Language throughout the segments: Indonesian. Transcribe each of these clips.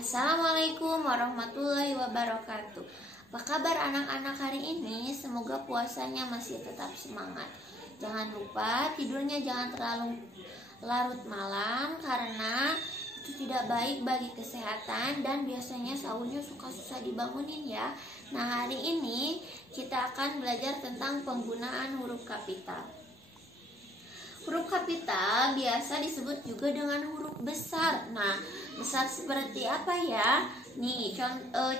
Assalamualaikum warahmatullahi wabarakatuh. Apa kabar anak-anak hari ini? Semoga puasanya masih tetap semangat. Jangan lupa tidurnya jangan terlalu larut malam, karena itu tidak baik bagi kesehatan dan biasanya sahurnya suka susah dibangunin ya. Nah, hari ini kita akan belajar tentang penggunaan huruf kapital. Huruf kapital biasa disebut juga dengan huruf besar. Nah, besar seperti apa ya? Nih,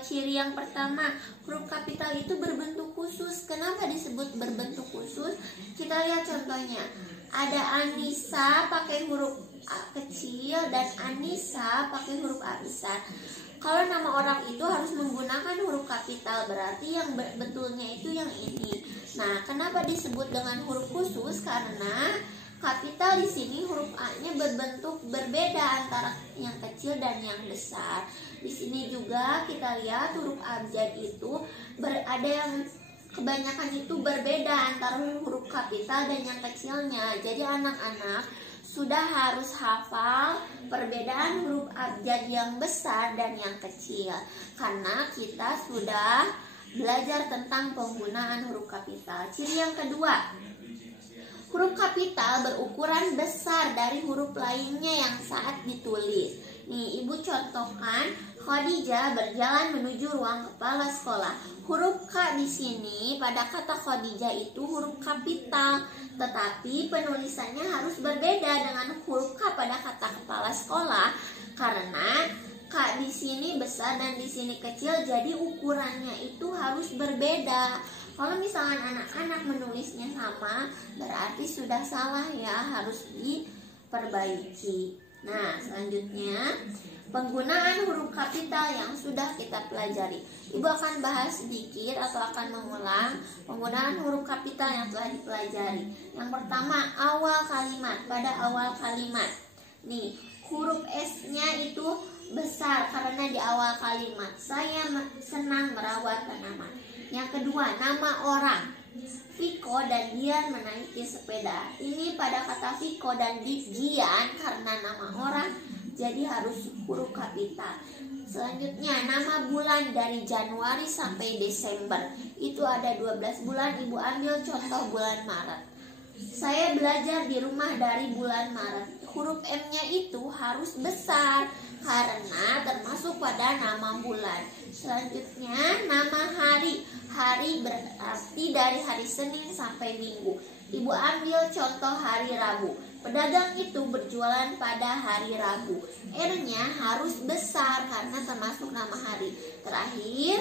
ciri yang pertama, huruf kapital itu berbentuk khusus. Kenapa disebut berbentuk khusus? Kita lihat contohnya. Ada Anissa pakai huruf A kecil dan Anissa pakai huruf A besar. Kalau nama orang itu harus menggunakan huruf kapital, berarti yang betulnya itu yang ini. Nah, kenapa disebut dengan huruf khusus? Karena kapital di sini huruf A-nya berbentuk berbeda antara yang kecil dan yang besar. Di sini juga kita lihat huruf abjad itu ada yang kebanyakan itu berbeda antara huruf kapital dan yang kecilnya. Jadi anak-anak sudah harus hafal perbedaan huruf abjad yang besar dan yang kecil, karena kita sudah belajar tentang penggunaan huruf kapital. Ciri yang kedua, huruf kapital berukuran besar dari huruf lainnya yang saat ditulis. Nih, Ibu contohkan, Khadijah berjalan menuju ruang kepala sekolah. Huruf K di sini pada kata Khadijah itu huruf kapital, tetapi penulisannya harus berbeda dengan huruf K pada kata kepala sekolah, karena K di sini besar dan di sini kecil, jadi ukurannya itu harus berbeda. Kalau misalkan anak-anak menulisnya sama, berarti sudah salah ya, harus diperbaiki. Nah, selanjutnya penggunaan huruf kapital yang sudah kita pelajari. Ibu akan bahas sedikit atau akan mengulang penggunaan huruf kapital yang telah dipelajari. Yang pertama, awal kalimat. Pada awal kalimat, nih, huruf S-nya itu besar karena di awal kalimat. Saya senang merawat tanaman. Yang kedua, nama orang. Viko dan Dian menaiki sepeda. Ini pada kata Viko dan Dian karena nama orang, jadi harus huruf kapital. Selanjutnya, nama bulan dari Januari sampai Desember. Itu ada 12 bulan. Ibu ambil contoh bulan Maret. Saya belajar di rumah dari bulan Maret. Huruf M-nya itu harus besar karena termasuk pada nama bulan. Selanjutnya, nama hari. Hari berarti dari hari Senin sampai Minggu. Ibu ambil contoh hari Rabu. Pedagang itu berjualan pada hari Rabu. R-nya harus besar karena termasuk nama hari. Terakhir,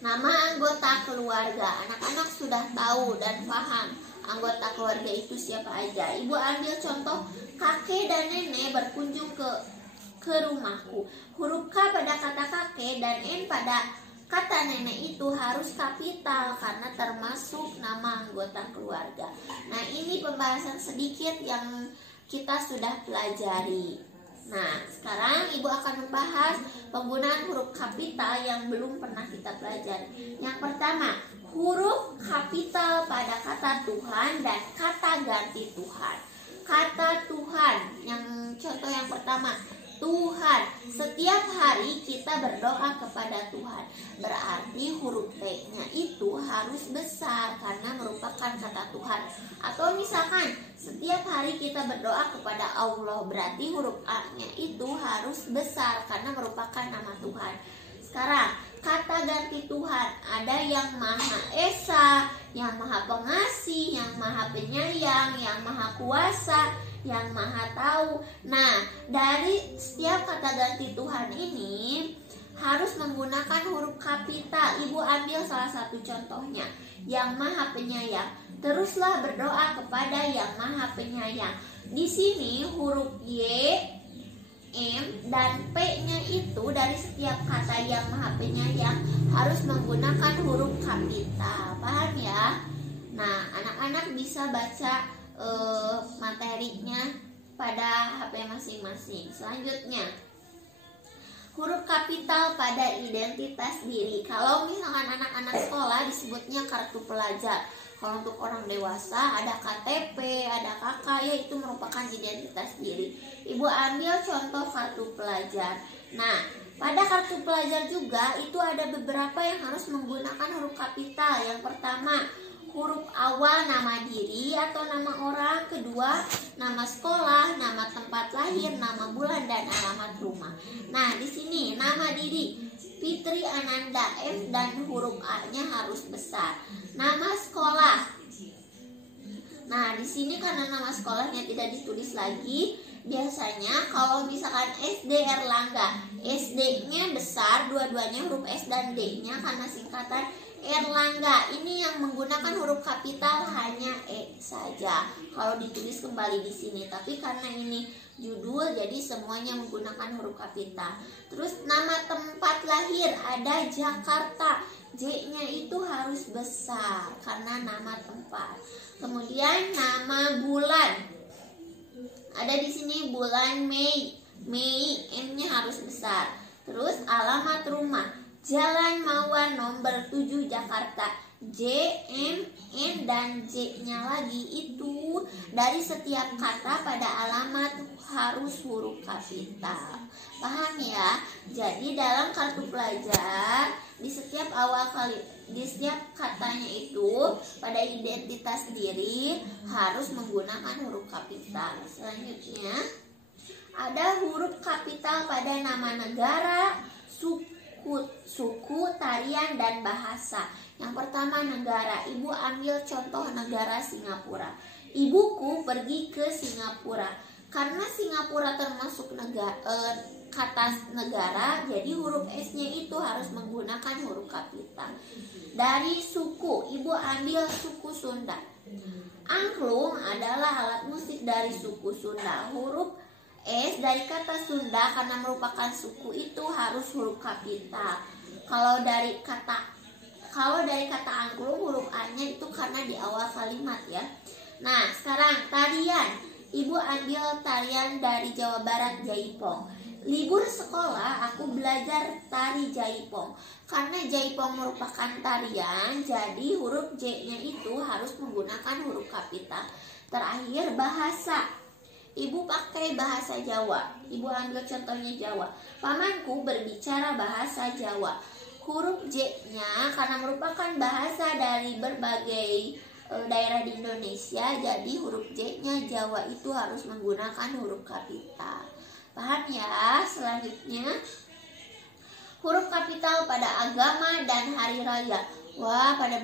nama anggota keluarga. Anak-anak sudah tahu dan paham anggota keluarga itu siapa aja. Ibu ambil contoh, kakek dan nenek berkunjung ke rumahku. Huruf K pada kata kakek dan N pada kata nenek itu harus kapital karena termasuk nama anggota keluarga. Nah, ini pembahasan sedikit yang kita sudah pelajari. Nah, sekarang Ibu akan membahas penggunaan huruf kapital yang belum pernah kita pelajari. Yang pertama, huruf kapital pada kata Tuhan dan kata ganti Tuhan. Kata Tuhan, yang contoh yang pertama, Tuhan. Setiap hari kita berdoa kepada Tuhan. Berarti huruf T-nya itu harus besar karena merupakan kata Tuhan. Atau misalkan setiap hari kita berdoa kepada Allah, berarti huruf A-nya itu harus besar karena merupakan nama Tuhan. Sekarang, kata ganti Tuhan. Ada yang Maha Esa, yang Maha Pengasih, yang Maha Penyayang, yang Maha Kuasa, yang Maha Tahu. Nah, dari setiap kata ganti Tuhan ini harus menggunakan huruf kapital. Ibu ambil salah satu contohnya, yang Maha Penyayang. Teruslah berdoa kepada yang Maha Penyayang. Di sini huruf Y, M, dan P-nya itu dari setiap kata yang Maha Penyayang harus menggunakan huruf kapital. Paham ya? Nah, anak-anak bisa baca materinya pada HP masing-masing. Selanjutnya, huruf kapital pada identitas diri. Kalau misalkan anak-anak sekolah disebutnya kartu pelajar. Kalau untuk orang dewasa ada KTP, ada KK, ya itu merupakan identitas diri. Ibu ambil contoh kartu pelajar. Nah, pada kartu pelajar juga itu ada beberapa yang harus menggunakan huruf kapital. Yang pertama, huruf awal nama diri atau nama orang. Kedua, nama sekolah, nama tempat lahir, nama bulan, dan alamat rumah. Nah, di sini nama diri Fitri Ananda F dan huruf A-nya harus besar. Nama sekolah. Nah, di sini karena nama sekolahnya tidak ditulis lagi, biasanya kalau misalkan SD Erlangga, SD-nya besar, dua-duanya huruf S dan D-nya karena singkatan Erlangga. Ini yang menggunakan huruf kapital hanya E saja kalau ditulis kembali di sini. Tapi karena ini judul, jadi semuanya menggunakan huruf kapital. Terus nama tempat lahir ada Jakarta. J-nya itu harus besar karena nama tempat. Kemudian nama bulan. Ada di sini bulan Mei. Mei, M-nya harus besar. Terus alamat rumah Jalan Mawar nomor 7 Jakarta. J, M, N, dan J-nya lagi itu dari setiap kata pada alamat harus huruf kapital. Paham ya? Jadi dalam kartu pelajar di setiap katanya itu pada identitas diri harus menggunakan huruf kapital. Selanjutnya ada huruf kapital pada nama negara, suku, tarian, dan bahasa. Yang pertama negara. Ibu ambil contoh negara Singapura. Ibuku pergi ke Singapura. Karena Singapura termasuk kata negara, jadi huruf S-nya itu harus menggunakan huruf kapital. Dari suku, ibu ambil suku Sunda. Angklung adalah alat musik dari suku Sunda. Huruf S dari kata Sunda karena merupakan suku itu harus huruf kapital. Kalau dari kata angklung huruf A-nya itu karena di awal kalimat ya. Nah, sekarang tarian. Ibu ambil tarian dari Jawa Barat, Jaipong. Libur sekolah aku belajar tari Jaipong. Karena Jaipong merupakan tarian, jadi huruf J-nya itu harus menggunakan huruf kapital. Terakhir bahasa. Ibu pakai bahasa Jawa. Ibu ambil contohnya Jawa. Pamanku berbicara bahasa Jawa. Huruf J-nya karena merupakan bahasa dari berbagai daerah di Indonesia, jadi huruf J-nya Jawa itu harus menggunakan huruf kapital. Paham ya? Selanjutnya huruf kapital pada agama dan hari raya. Wah, pada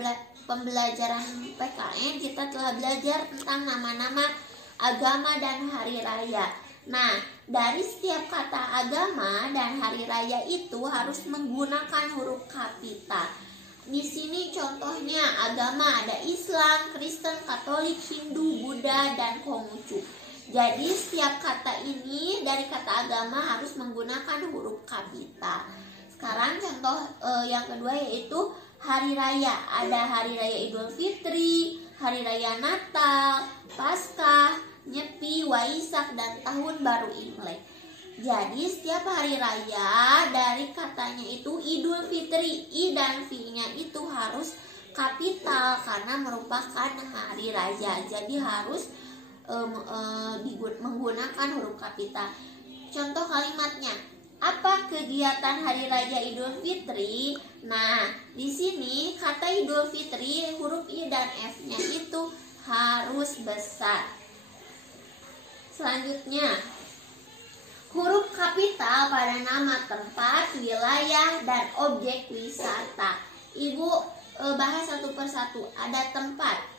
pembelajaran PKN kita telah belajar tentang nama-nama agama dan hari raya. Nah, dari setiap kata agama dan hari raya itu harus menggunakan huruf kapital. Di sini contohnya agama ada Islam, Kristen, Katolik, Hindu, Buddha, dan Konghucu. Jadi setiap kata ini dari kata agama harus menggunakan huruf kapital. Sekarang contoh yang kedua yaitu hari raya. Ada hari raya Idul Fitri, hari raya Natal, Paskah, Nyepi, Waisak, dan Tahun Baru Imlek. Jadi setiap hari raya dari katanya itu Idul Fitri, I dan V-nya itu harus kapital karena merupakan hari raya. Jadi harus menggunakan huruf kapital. Contoh kalimatnya, apa kegiatan hari raya Idul Fitri? Nah, di sini kata Idul Fitri huruf I dan F-nya itu harus besar. Selanjutnya, huruf kapital pada nama tempat, wilayah, dan objek wisata. Ibu bahas satu persatu. Ada tempat.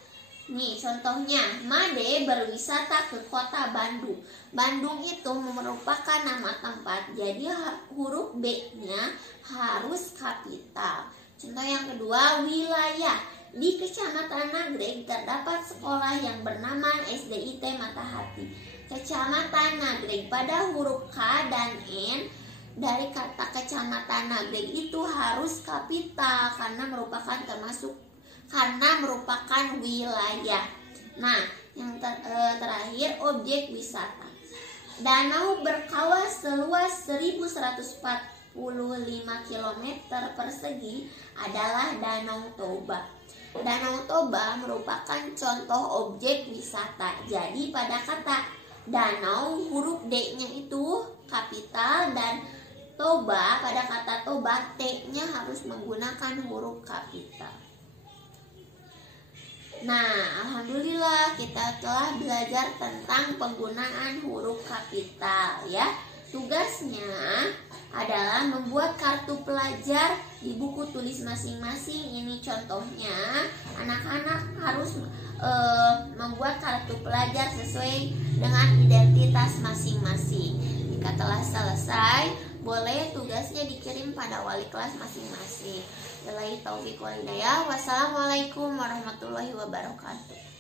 Nih contohnya, Made berwisata ke kota Bandung. Bandung itu merupakan nama tempat, jadi huruf B-nya harus kapital. Contoh yang kedua, wilayah. Di Kecamatan Nagreg terdapat sekolah yang bernama SDIT Matahati. Kecamatan Nagreg pada huruf K dan N dari kata Kecamatan Nagreg itu harus kapital karena merupakan wilayah. Nah, yang terakhir objek wisata. Danau berkawas seluas 1145 km persegi adalah Danau Toba. Danau Toba merupakan contoh objek wisata. Jadi pada kata danau huruf D-nya itu kapital, dan Toba pada kata Toba T-nya harus menggunakan huruf kapital. Nah, alhamdulillah kita telah belajar tentang penggunaan huruf kapital ya. Tugasnya adalah membuat kartu pelajar di buku tulis masing-masing. Ini contohnya, anak-anak harus membuat kartu pelajar sesuai dengan identitas masing-masing. Jika telah selesai, boleh tugasnya dikirim pada wali kelas masing-masing. Wabillahi taufiq wal hidayah. Wassalamualaikum warahmatullahi wabarakatuh.